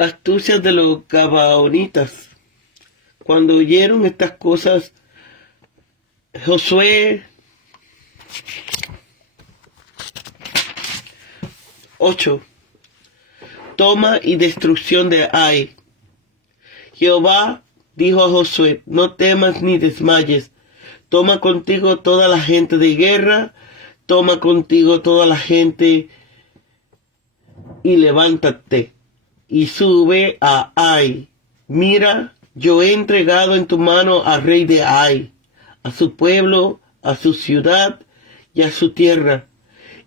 Astucias de los Gabaonitas. Cuando oyeron estas cosas, Josué 8. Toma y destrucción de Ai. Jehová dijo a Josué: no temas ni desmayes. Toma contigo toda la gente de guerra, toma contigo toda la gente y levántate y sube a Ai. Mira, yo he entregado en tu mano al rey de Ai, a su pueblo, a su ciudad y a su tierra.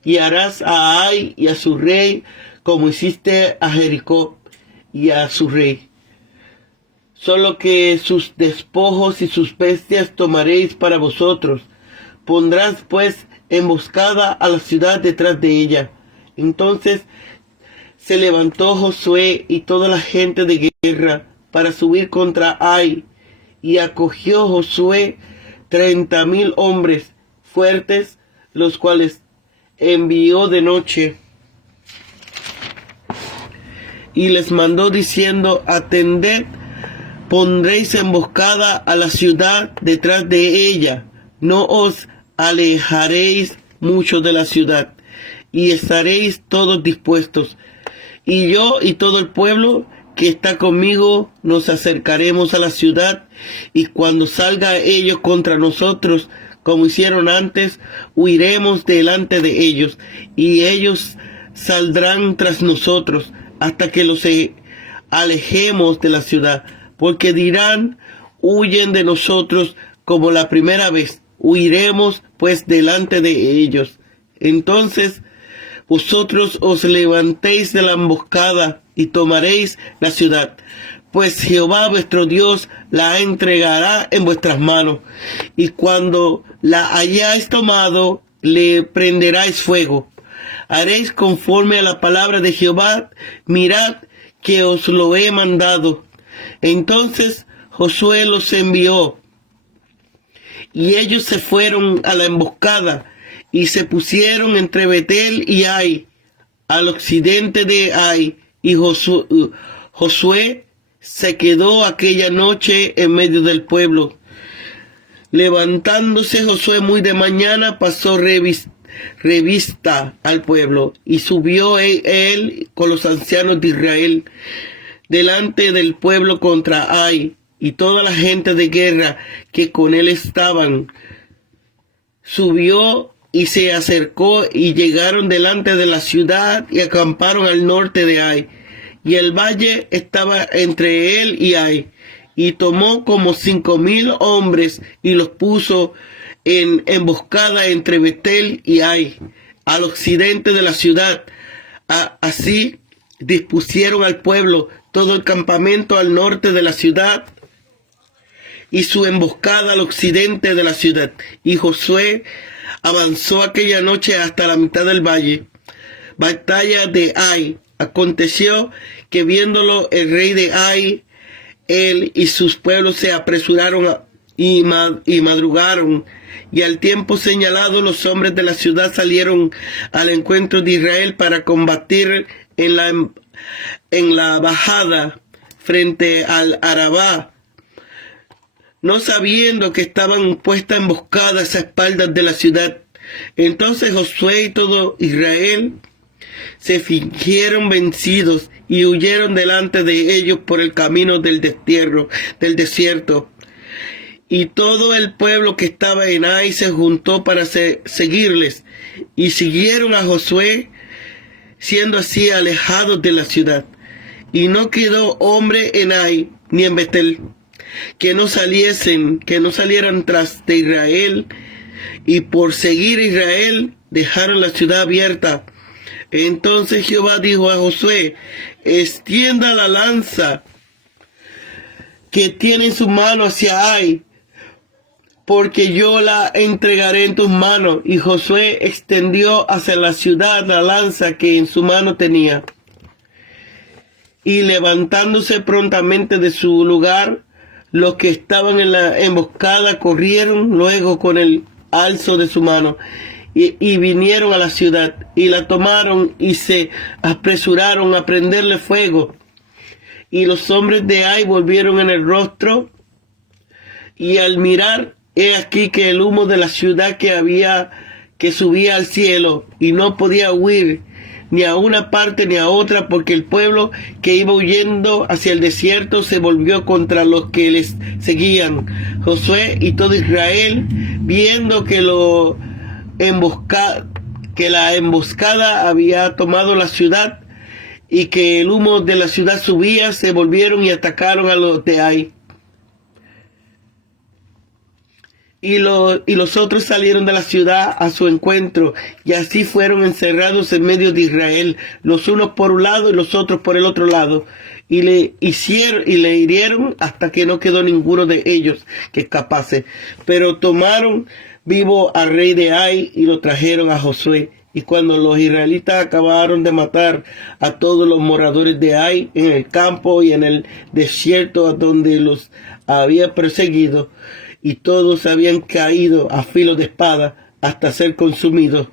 Y harás a Ai y a su rey como hiciste a Jericó y a su rey. Solo que sus despojos y sus bestias tomaréis para vosotros. Pondrás pues emboscada a la ciudad detrás de ella. Entonces se levantó Josué y toda la gente de guerra para subir contra Ai, y acogió Josué 30,000 hombres fuertes, los cuales envió de noche, y les mandó diciendo: atended, pondréis emboscada a la ciudad detrás de ella, no os alejaréis mucho de la ciudad, y estaréis todos dispuestos. Y yo y todo el pueblo que está conmigo nos acercaremos a la ciudad, y cuando salga ellos contra nosotros, como hicieron antes, huiremos delante de ellos, y ellos saldrán tras nosotros, hasta que los alejemos de la ciudad, porque dirán: huyen de nosotros como la primera vez, huiremos pues delante de ellos. Entonces vosotros os levantéis de la emboscada y tomaréis la ciudad, pues Jehová vuestro Dios la entregará en vuestras manos, y cuando la hayáis tomado, le prenderáis fuego. Haréis conforme a la palabra de Jehová, mirad que os lo he mandado. Entonces Josué los envió, y ellos se fueron a la emboscada, y se pusieron entre Betel y Ai, al occidente de Ai, y Josué se quedó aquella noche en medio del pueblo. Levantándose Josué muy de mañana, pasó revista al pueblo, y subió él con los ancianos de Israel delante del pueblo contra Ai, y toda la gente de guerra que con él estaban. Subió y se acercó, y llegaron delante de la ciudad y acamparon al norte de Ai, y el valle estaba entre él y Ai, y tomó como 5,000 hombres y los puso en emboscada entre Betel y Ai, al occidente de la ciudad. Así dispusieron al pueblo todo el campamento al norte de la ciudad, y su emboscada al occidente de la ciudad. Y Josué avanzó aquella noche hasta la mitad del valle. Batalla de Ai. Aconteció que viéndolo el rey de Ai, él y sus pueblos se apresuraron y madrugaron, y al tiempo señalado los hombres de la ciudad salieron al encuentro de Israel para combatir en la bajada frente al Arabá, no sabiendo que estaban puestas emboscadas a espaldas de la ciudad. Entonces Josué y todo Israel se fingieron vencidos y huyeron delante de ellos por el camino del desierto. Y todo el pueblo que estaba en Ai se juntó para seguirles, y siguieron a Josué, siendo así alejados de la ciudad. Y no quedó hombre en Ai ni en Betel que no salieran tras de Israel, y por seguir a Israel dejaron la ciudad abierta. Entonces Jehová dijo a Josué: extienda la lanza que tiene en su mano hacia Ai, porque yo la entregaré en tus manos. Y Josué extendió hacia la ciudad la lanza que en su mano tenía, y levantándose prontamente de su lugar, los que estaban en la emboscada corrieron luego con el alzo de su mano, y vinieron a la ciudad, y la tomaron, y se apresuraron a prenderle fuego. Y los hombres de Ai volvieron en el rostro, y al mirar, he aquí que el humo de la ciudad que subía al cielo, y no podía huir ni a una parte ni a otra, porque el pueblo que iba huyendo hacia el desierto se volvió contra los que les seguían. Josué y todo Israel, viendo que la emboscada había tomado la ciudad y que el humo de la ciudad subía, se volvieron y atacaron a los de Ai. Y los otros salieron de la ciudad a su encuentro, y así fueron encerrados en medio de Israel, los unos por un lado y los otros por el otro lado, y le hirieron hasta que no quedó ninguno de ellos que escapase. Pero tomaron vivo al rey de Ai y lo trajeron a Josué. Y cuando los israelitas acabaron de matar a todos los moradores de Ai en el campo y en el desierto a donde los había perseguido, y todos habían caído a filo de espada hasta ser consumidos,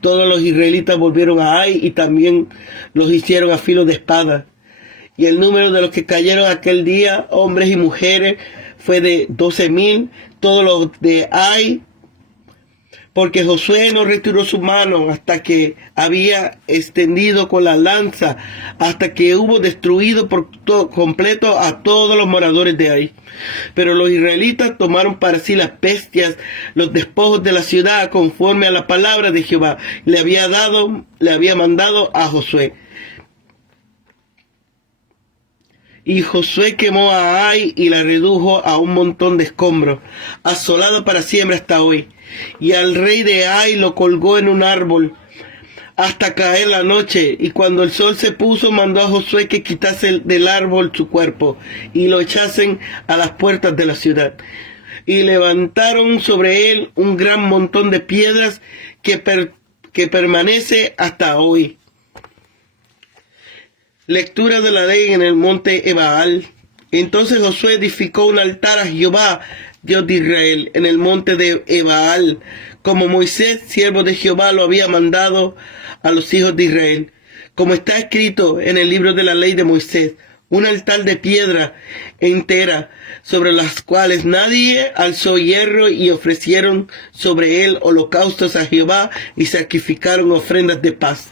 todos los israelitas volvieron a Ai y también los hicieron a filo de espada. Y el número de los que cayeron aquel día, hombres y mujeres, fue de 12,000, todos los de Ai, porque Josué no retiró su mano hasta que había extendido con la lanza, hasta que hubo destruido por completo a todos los moradores de Ai. Pero los israelitas tomaron para sí las bestias, los despojos de la ciudad, conforme a la palabra de Jehová le había mandado a Josué. Y Josué quemó a Ai y la redujo a un montón de escombros, asolada para siempre hasta hoy. Y al rey de Ai lo colgó en un árbol hasta caer la noche, y cuando el sol se puso, mandó a Josué que quitase del árbol su cuerpo y lo echasen a las puertas de la ciudad. Y levantaron sobre él un gran montón de piedras que permanece hasta hoy. Lectura de la ley en el monte Ebal. Entonces Josué edificó un altar a Jehová, Dios de Israel, en el monte de Ebal, como Moisés, siervo de Jehová, lo había mandado a los hijos de Israel, como está escrito en el libro de la ley de Moisés, un altar de piedra entera, sobre las cuales nadie alzó hierro, y ofrecieron sobre él holocaustos a Jehová, y sacrificaron ofrendas de paz.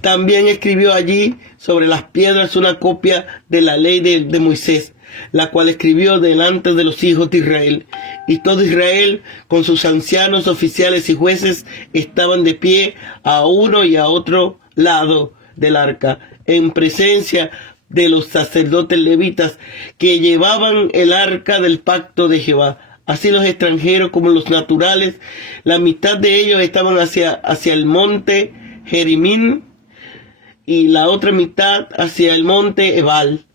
También escribió allí sobre las piedras una copia de la ley de Moisés, la cual escribió delante de los hijos de Israel. Y todo Israel, con sus ancianos, oficiales y jueces, estaban de pie a uno y a otro lado del arca, en presencia de los sacerdotes levitas que llevaban el arca del pacto de Jehová. Así los extranjeros como los naturales, la mitad de ellos estaban hacia el monte Jerimín y la otra mitad hacia el monte Ebal,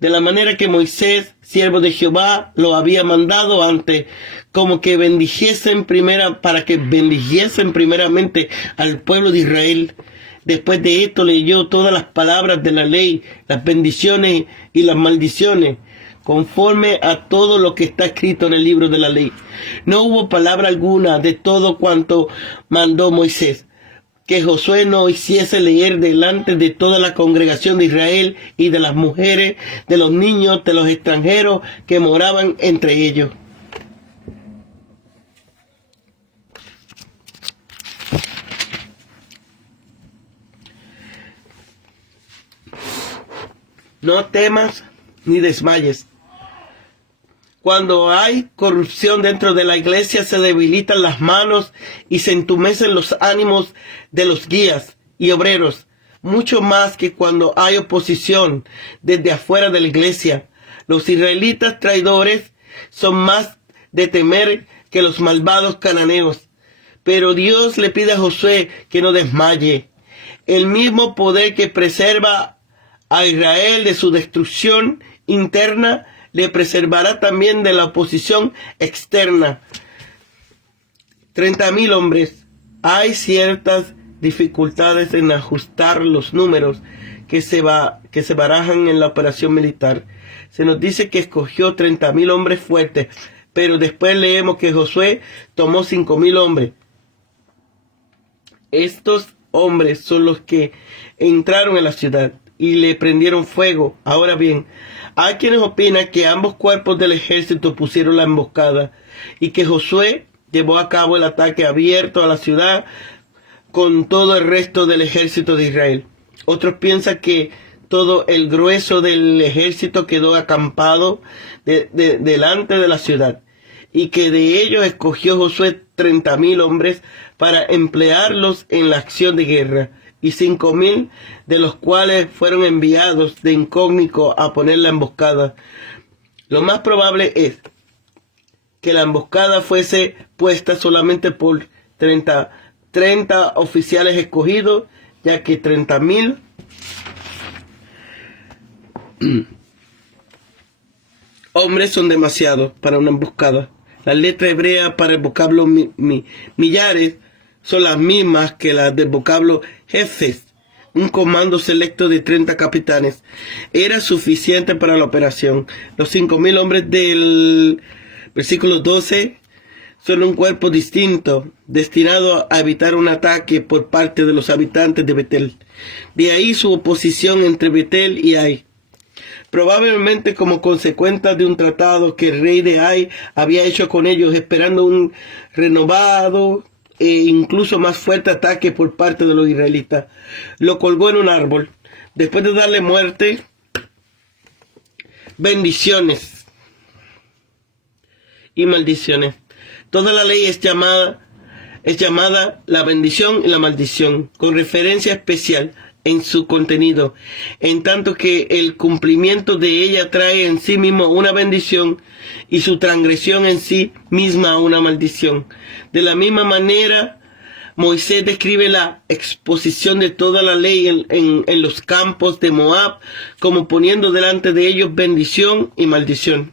de la manera que Moisés, siervo de Jehová, lo había mandado antes, para que bendijesen primeramente al pueblo de Israel. Después de esto leyó todas las palabras de la ley, las bendiciones y las maldiciones, conforme a todo lo que está escrito en el libro de la ley. No hubo palabra alguna de todo cuanto mandó Moisés que Josué no hiciese leer delante de toda la congregación de Israel y de las mujeres, de los niños, de los extranjeros que moraban entre ellos. No temas ni desmayes. Cuando hay corrupción dentro de la iglesia, se debilitan las manos y se entumecen los ánimos de los guías y obreros, mucho más que cuando hay oposición desde afuera de la iglesia. Los israelitas traidores son más de temer que los malvados cananeos. Pero Dios le pide a Josué que no desmaye. El mismo poder que preserva a Israel de su destrucción interna le preservará también de la oposición externa. 30,000 hombres. Hay ciertas dificultades en ajustar los números que se barajan en la operación militar. Se nos dice que escogió 30,000 hombres fuertes, pero después leemos que Josué tomó 5,000 hombres. Estos hombres son los que entraron en la ciudad. y le prendieron fuego. Ahora bien, hay quienes opinan que ambos cuerpos del ejército pusieron la emboscada y que Josué llevó a cabo el ataque abierto a la ciudad con todo el resto del ejército de Israel. Otros piensan que todo el grueso del ejército quedó acampado delante de la ciudad y que de ellos escogió Josué 30,000 hombres para emplearlos en la acción de guerra, y 5,000 de los cuales fueron enviados de incógnito a poner la emboscada. Lo más probable es que la emboscada fuese puesta solamente por 30 oficiales escogidos, ya que 30,000 hombres son demasiados para una emboscada. Las letras hebreas para el vocablo millares son las mismas que las del vocablo jefes. Un comando selecto de 30 capitanes era suficiente para la operación. Los 5,000 hombres del versículo 12 son un cuerpo distinto, destinado a evitar un ataque por parte de los habitantes de Betel. De ahí su oposición entre Betel y Ai, probablemente como consecuencia de un tratado que el rey de Ai había hecho con ellos, esperando un renovado e incluso más fuerte ataque por parte de los israelitas. Lo colgó en un árbol. Después de darle muerte, bendiciones y maldiciones. Toda la ley es llamada la bendición y la maldición, con referencia especial en su contenido, en tanto que el cumplimiento de ella trae en sí mismo una bendición y su transgresión en sí misma una maldición. De la misma manera, Moisés describe la exposición de toda la ley en los campos de Moab como poniendo delante de ellos bendición y maldición.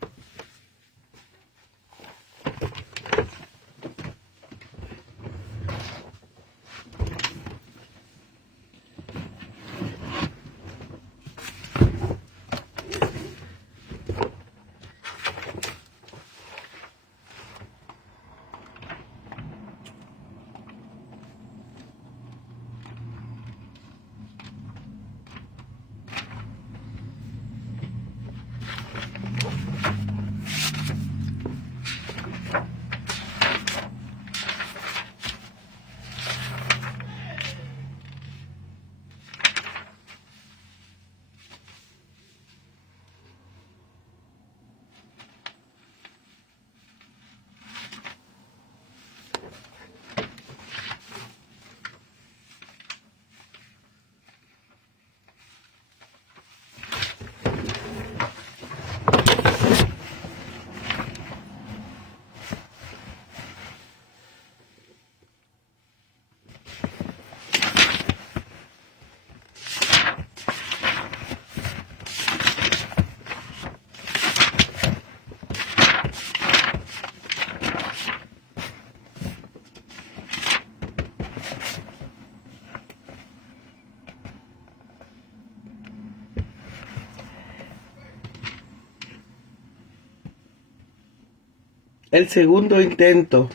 El segundo intento,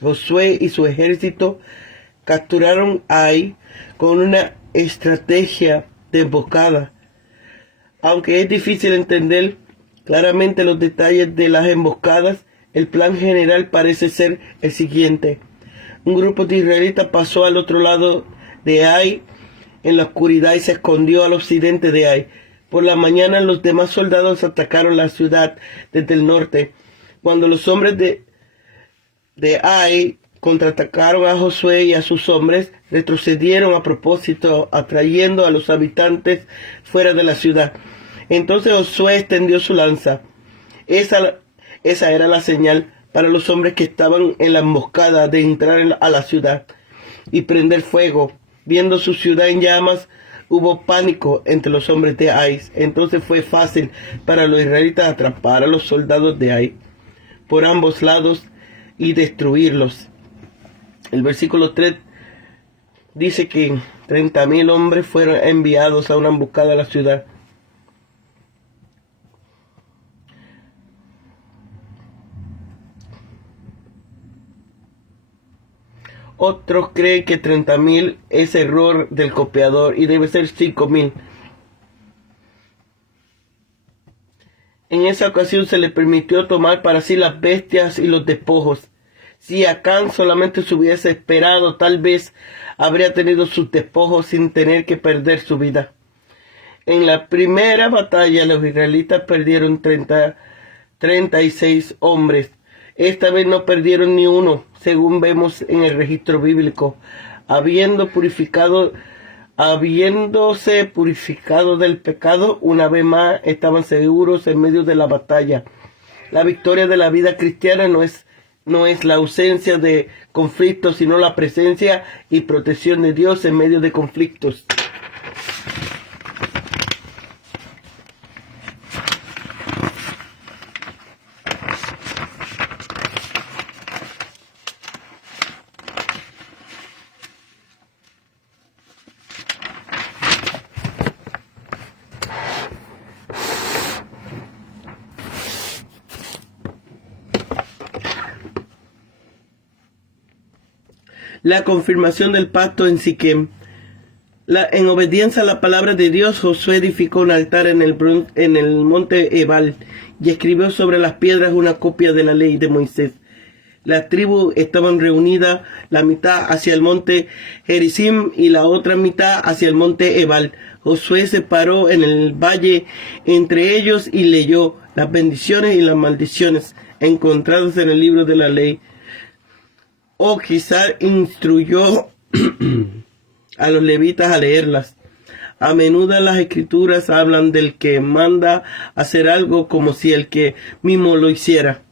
Josué y su ejército capturaron a Ai con una estrategia de emboscada. Aunque es difícil entender claramente los detalles de las emboscadas, el plan general parece ser el siguiente. Un grupo de israelitas pasó al otro lado de Ai en la oscuridad y se escondió al occidente de Ai. Por la mañana los demás soldados atacaron la ciudad desde el norte. Cuando los hombres de Ai contraatacaron a Josué y a sus hombres, retrocedieron a propósito, atrayendo a los habitantes fuera de la ciudad. Entonces Josué extendió su lanza. Esa era la señal para los hombres que estaban en la emboscada de entrar a la ciudad y prender fuego. Viendo su ciudad en llamas, hubo pánico entre los hombres de Ai. Entonces fue fácil para los israelitas atrapar a los soldados de Ai por ambos lados y destruirlos. El versículo 3 dice que 30,000 hombres fueron enviados a una emboscada a la ciudad. Otros creen que 30,000 es error del copiador y debe ser 5,000. En esa ocasión se le permitió tomar para sí las bestias y los despojos. Si Acán solamente se hubiese esperado, tal vez habría tenido sus despojos sin tener que perder su vida. En la primera batalla los israelitas perdieron 36 hombres. Esta vez no perdieron ni uno, según vemos en el registro bíblico. Habiéndose purificado del pecado, una vez más estaban seguros en medio de la batalla. La victoria de la vida cristiana no es la ausencia de conflictos, sino la presencia y protección de Dios en medio de conflictos. La confirmación del pacto en Siquem. En obediencia a la palabra de Dios, Josué edificó un altar en el monte Ebal y escribió sobre las piedras una copia de la ley de Moisés. Las tribus estaban reunidas, la mitad hacia el monte Gerizim y la otra mitad hacia el monte Ebal. Josué se paró en el valle entre ellos y leyó las bendiciones y las maldiciones encontradas en el libro de la ley. O quizás instruyó a los levitas a leerlas. A menudo las escrituras hablan del que manda hacer algo como si el que mismo lo hiciera.